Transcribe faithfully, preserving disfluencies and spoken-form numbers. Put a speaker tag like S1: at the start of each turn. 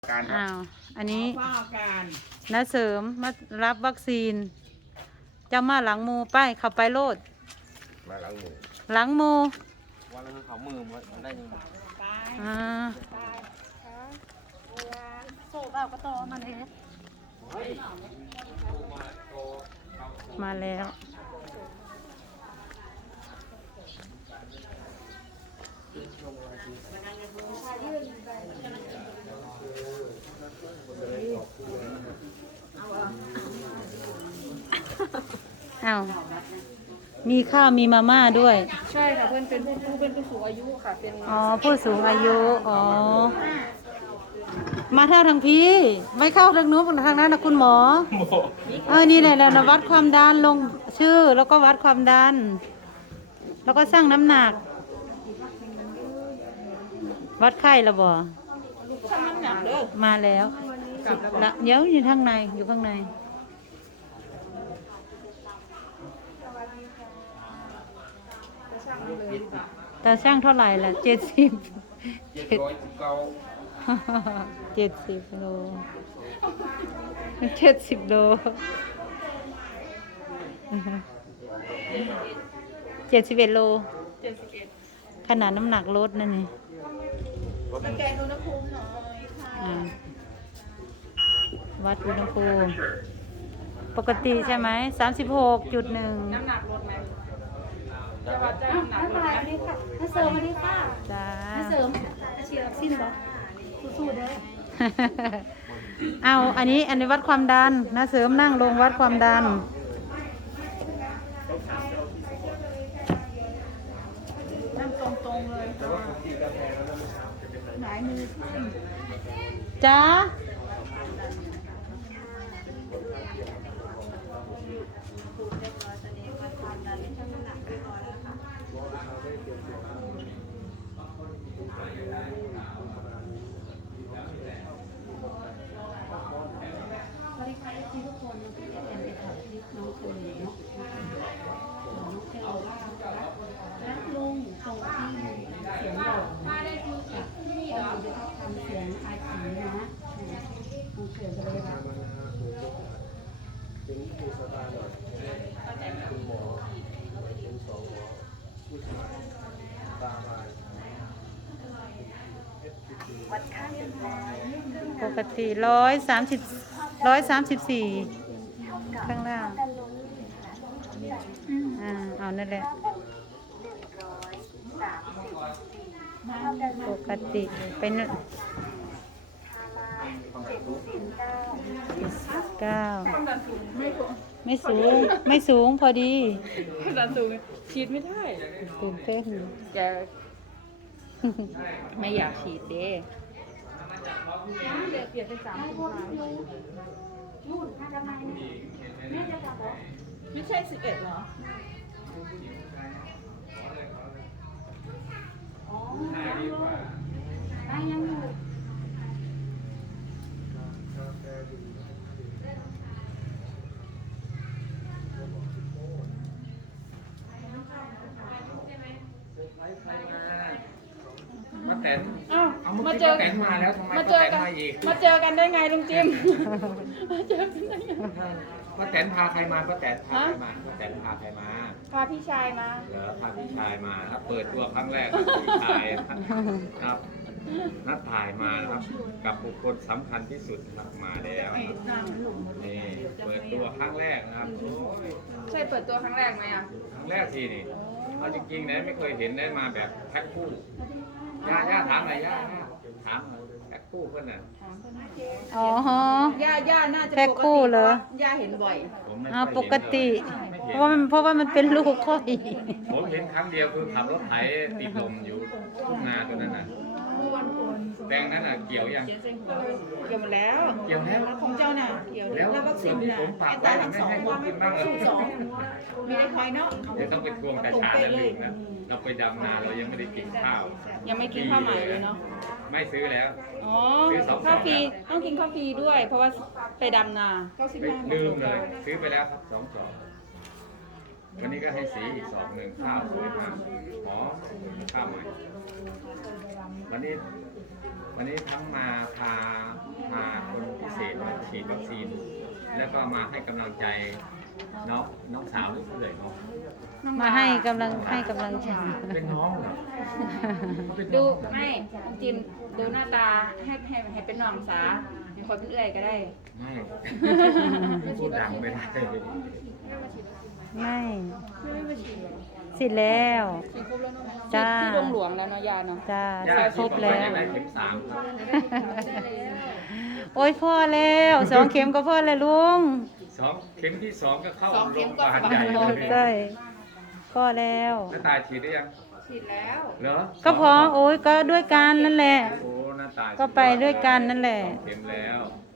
S1: การครั
S2: อ้า
S1: บ
S2: ว อันนี้
S3: ว่าการ
S2: น้าเสริมมารับวัคซีนเจ้ามาหลังหมูป้ายเข้าไปโลด
S1: มาหลังหมู
S2: หลังหมู
S4: วันนั้นเขามือมันได้ยังไง
S3: ตาย
S2: อ่า
S3: ตาย
S5: โซ่เอากระต่อมาเลย
S2: มาแล้ว อ้าว มีข้าวมีมาม่าด้วย
S5: ใช่ค่ะเพื่อนเป็นผู้เป็นผู้สูงอายุค่ะเป็น
S2: อ๋อ ผู้สูงอายุ อ๋อ มาเท่าทางพี่ ไม่เข้าทางนู้นทางนั้นนะคุณหมอ เออ นี่แหละเราวัดความดันลงชื่อ แล้วก็วัดความดัน แล้วก็ชั่งน้ำหนัก วัดไข้ละบ่
S5: ช่างน้ำหนักเด้อ
S2: มาแล้วละเดี๋ยวอยู่ข้างใน อยู่ข้างใน แต่ช่างเท่าไหร่ล่ะเจ็ดสิบ
S1: เจ็ดร้อยสิบเก้า
S2: เจ็ดสิบโลเจ็ดสิบโลเจ็ดสิบเอ็ดโล
S5: เจ็ดสิบเอ็ด
S2: ขนาดน้ำหนักลดนั่นนี่
S5: สแกนอุณหภูมิหน่อยค่ะ
S2: อ่าวัดอุณหภูมิปกติใช่ไหมสามสิบหกจุดหนึ่ง
S5: น้ำหนักลดไหมจะวัดได้น้ำหนักลดไหม
S3: มาเสริมมาดิค่ะ
S2: จ้า
S3: มาเสริมฉีดวัคซีนเหรอสู้ๆเด้อ
S2: เอาอันนี้อันนี้วัดความดันนะเสริมนั่งลงวัดความดัน
S5: นั่งตรงๆเลย
S3: หมายมือ
S2: จ้าปกติร้อยสามสิบร้อยสามสิบสี่ข้างล่างอ่าเอานั่นแหละปกติเป็นเก้า
S5: ความดันสูงไม่พอ
S2: ไม่สูง ไม่สูงพอดี
S5: ความดันสูงฉีดไม่ได้
S2: ตื่นเต้น
S5: จะไม่อยากฉีดเด้เดี๋ยวเปลี่ยนเป็นสามสิบห้า
S3: นู่นทางด้านในนี่แม่จะกลับเหรอ
S5: ไม่ใช่สิบเอ็ดเหรอ
S3: อ๋อได้ยังอยู่
S1: ป้าแตน
S5: อ้าว
S1: เอาเมื่อ
S5: มา
S1: กี้
S5: เจอ
S1: ป้าแตนมาแล้วทำไม
S5: มา
S1: ป้า
S5: เจอ
S1: แตน
S5: กัน
S1: มาอีก
S5: มาเจอกันได้ไงลุงจิม มาเจอกันได้ไง
S1: ป้าแตนพาใครมาป้าแตนพาใครมาป้าแตนพาใครมา
S5: พาพี่ชายมา
S1: เหรอพาพี่ชายมาครับ เปิดตัวครั้งแรกครับพี่ชายครับ นัดถ่ายมานะครับ กับบุคคลสำคัญที่สุดครับมาแล้วนี่เปิดตัวครั้งแรกนะครับโอ้ย
S5: ใช่เปิดตัวครั้งแรกไหมอ่ะ
S1: ครั้งแรกทีนี่เอาจริงๆนะไม่เคยเห็นได้มาแบบแพ็คคู่ย่าย่าถามหน่อยย่าย่าถามหน่อยแพ็คคู่เพื่อนน่ะ
S2: อ๋อฮะ
S5: ย่าย่าน่าจะ
S2: แพ็คคู่เหรอ
S5: ย่าเห็นบ่อย
S1: ผมไม่
S2: อ่า
S1: เคยเห็น
S2: ปกติ
S1: ไม่
S2: เพ
S1: เห็น
S2: ราะว่ามันเพราะว่ามันเป็นลูกค่อย
S1: ผมเห็นครั้งเดียวคือขับรถไถติดลมอยู่ทุ่งนาตัวนั้นน่ะแตงนั้นน่ะเกี่ยวยัง
S5: เกี่ยวหมดแล้ว
S1: เกี่ยวแล้ว
S5: ของเจ้าน่ะเกี่ยว
S1: แล้ว
S5: แล้ววัค
S1: ส่
S5: ซี
S1: วน
S5: น
S1: ที่
S5: น่ะ
S1: ผมฝาก
S5: ไอ้
S1: ไว้
S5: ตา
S1: น่ะ
S5: ทั้ง
S1: ไม่
S5: สอง
S1: ให้ผม
S5: ว่า
S1: กินบ้างเหรอ
S5: สูตรสองมีได้คอยเนาะ
S1: เดี๋ยวต้องไปทวงตาชาแล้วลืมนะเราไปดำนาเรายังไม่ได้กินข้าว
S5: ยังไม่กินข้าวใหม่เลยเนาะ
S1: ไม่ซื้อแล้ว
S5: อ๋อ
S1: ซื้อสอง
S5: ข้าวฟรี
S1: สอง
S5: ต้องกินข้าวฟรีด้วย เพราะว่าไปดำนา
S1: ไม่ลืมเลย ซื้อไปแล้วครับสองสองวันนี้ก็ให้สีอีกสองหนึ่งข้าวสวยมากอ๋อข้าวใหม่วันนี้ วันนี้ทั้งมาพาดวัคซีน แล้วก็มาให้กำลังใจน้องน้องสาวหรือเพื่อนน้อง
S2: มาให้กำลังให้กำลังใจ
S1: เป็นน้องเหรอเป็นน้
S5: ดู
S1: อง
S5: ไม่จิมดูหน้าตาให้ให้ให้เป็นน้องสาให้คนเป็นเอื้อยก็ได้
S1: ไม่พูดดังไม่ได้
S2: ไม่สิทธิ์แล้ว
S5: ฉีดครบแล้วเนาะ
S2: จ้า
S5: ที่โรงหลวงแล้วเนาะยาเนาะ
S2: จ้า
S1: ย่า
S2: ใส่คร
S1: ที่
S2: บ
S1: บอก
S2: แล้
S1: ว่าอยาว กได้เข็มสามครับ
S2: โอ้ยพ่อแล้วสองเข็มก็พ่อแล้วลุง
S1: สองเข็มที่สองก็เข้า
S5: สอง
S1: โร
S5: เข็
S1: ง
S5: ม
S1: พ
S5: ก็
S1: ยาบาล
S5: สบา
S1: ใหญ่
S5: ย
S1: เล
S5: เลย
S1: ย
S2: ใช่พ่อแล้ว
S1: น้าตายฉีดได้ยัง
S5: ฉีดแล้ว
S1: เหรอ
S2: ก็พอโอ้ยก็ด้วยกันนั่นแหละ
S1: โอ้น้าตาย
S2: ก็ไปด้วยกันนั่นแหละ
S1: สองเข็มแล้ว